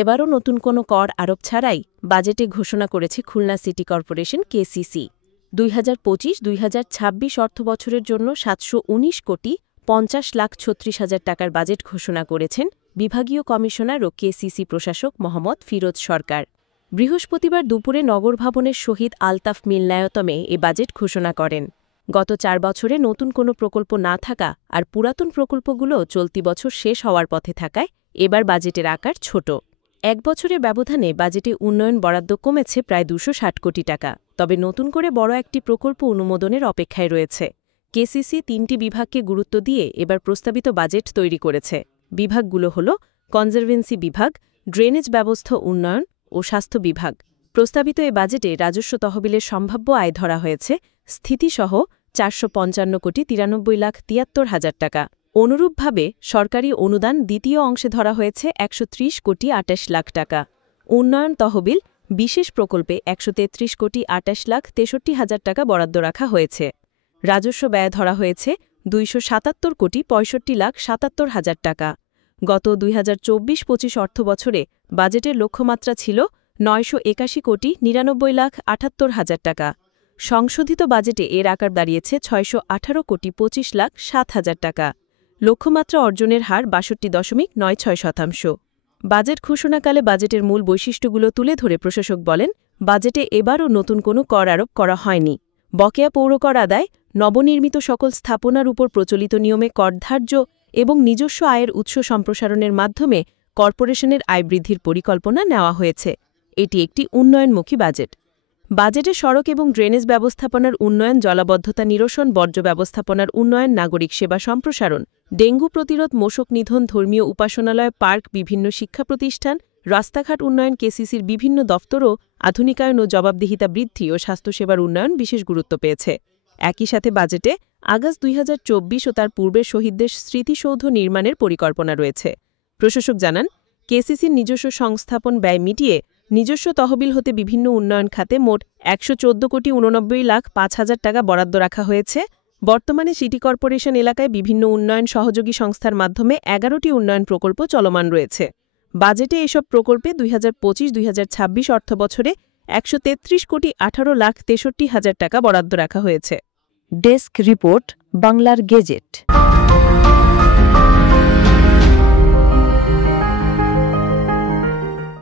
এবারও নতুন কোনো কর আরোপ ছাড়াই বাজেটে ঘোষণা করেছে খুলনা সিটি কর্পোরেশন কেসিসি। 2025-2026 অর্থবছরের জন্য 719 কোটি 50,36,000 টাকার বাজেট ঘোষণা করেছেন বিভাগীয় কমিশনার ও কেসিসি প্রশাসক মোহাম্মদ ফিরোজ সরকার। বৃহস্পতিবার দুপুরে নগর ভবনের শহীদ আলতাফ মিলনায়তমে এ বাজেট ঘোষণা করেন। গত 4 বছরে নতুন কোনো প্রকল্প না থাকা আর পুরাতন প্রকল্পগুলো চলতি বছর শেষ হওয়ার পথে থাকায় এবার বাজেটের আকার ছোট। 1 বছরের ব্যবধানে বাজেটে উন্নয়ন বরাদ্দ কমেছে প্রায় 260 কোটি টাকা। তবে নতুন করে বড় একটি প্রকল্প অনুমোদনের অপেক্ষায় রয়েছে। কেসিসি 3টি বিভাগকে গুরুত্ব দিয়ে এবার প্রস্তাবিত বাজেট তৈরি করেছে। বিভাগগুলো হল কনজারভেন্সি বিভাগ, ড্রেনেজ ব্যবস্থা উন্নয়ন ও স্বাস্থ্য বিভাগ। প্রস্তাবিত এ বাজেটে রাজস্ব তহবিলের সম্ভাব্য আয় ধরা হয়েছে স্থিতিসহ 455 কোটি 93,73,000 টাকা। অনুরূপভাবে সরকারি অনুদান দ্বিতীয় অংশে ধরা হয়েছে 130 কোটি 28 লাখ টাকা। উন্নয়ন তহবিল বিশেষ প্রকল্পে 133 কোটি 28,63,000 টাকা বরাদ্দ রাখা হয়েছে। রাজস্ব ব্যয় ধরা হয়েছে 277 কোটি 65,77,000 টাকা। গত 2024-25 অর্থবছরে বাজেটের লক্ষ্যমাত্রা ছিল 981 কোটি 99,78,000 টাকা। সংশোধিত বাজেটে এর আকার দাঁড়িয়েছে 618 কোটি 25,07,000 টাকা। লক্ষ্যমাত্রা অর্জনের হার 62.96%। বাজেট ঘোষণাকালে বাজেটের মূল বৈশিষ্ট্যগুলো তুলে ধরে প্রশাসক বলেন, বাজেটে এবারও নতুন কোনো কর আরোপ করা হয়নি। বকেয়া পৌরকর আদায়, নবনির্মিত সকল স্থাপনার উপর প্রচলিত নিয়মে কর ধার্য এবং নিজস্ব আয়ের উৎস সম্প্রসারণের মাধ্যমে কর্পোরেশনের আয় বৃদ্ধির পরিকল্পনা নেওয়া হয়েছে। এটি একটি উন্নয়নমুখী বাজেট। বাজেটে সড়ক এবং ড্রেনেজ ব্যবস্থাপনার উন্নয়ন, জলাবদ্ধতা নিরসন, বর্জ্য ব্যবস্থাপনার উন্নয়ন, নাগরিক সেবা সম্প্রসারণ, ডেঙ্গু প্রতিরোধ, মশক নিধন, ধর্মীয় উপাসনালয়, পার্ক, বিভিন্ন শিক্ষা প্রতিষ্ঠান, রাস্তাঘাট উন্নয়ন, কেসিসির বিভিন্ন দফতরও আধুনিকায়ন ও জবাবদিহিতা বৃদ্ধি ও স্বাস্থ্যসেবার উন্নয়ন বিশেষ গুরুত্ব পেয়েছে। একই সাথে বাজেটে আগস্ট 2024 ও তার পূর্বের শহীদদের স্মৃতিসৌধ নির্মাণের পরিকল্পনা রয়েছে। প্রশাসক জানান, কেসিসির নিজস্ব সংস্থাপন ব্যয় মিটিয়ে নিজস্ব তহবিল হতে বিভিন্ন উন্নয়ন খাতে মোট 114 কোটি 89,05,000 টাকা বরাদ্দ রাখা হয়েছে। বর্তমানে সিটি কর্পোরেশন এলাকায় বিভিন্ন উন্নয়ন সহযোগী সংস্থার মাধ্যমে 11টি উন্নয়ন প্রকল্প চলমান রয়েছে। বাজেটে এসব প্রকল্পে 2025-2026 অর্থবছরে 133 কোটি 18,63,000 টাকা বরাদ্দ রাখা হয়েছে। ডেস্ক রিপোর্ট, বাংলার গেজেট।